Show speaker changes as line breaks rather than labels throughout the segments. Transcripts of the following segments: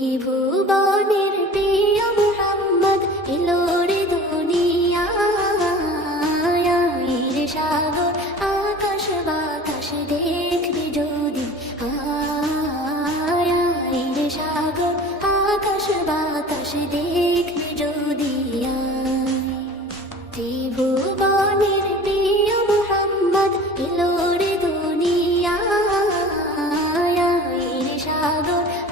ভুবনের প্রিয় মোহাম্মদ এলো রে দুনিয়ায়ের সাগর, আকাশ বাতাস দেখবি যদি। আয়ের সাগর, আকাশ বাতাস দেখবি যদি। ভুবনের প্রিয় মোহাম্মদ এলো রে দুনিয়ায়ের সাগর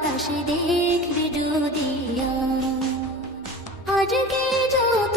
বাতাসে দেখবে ডুদিয়া আজকে যত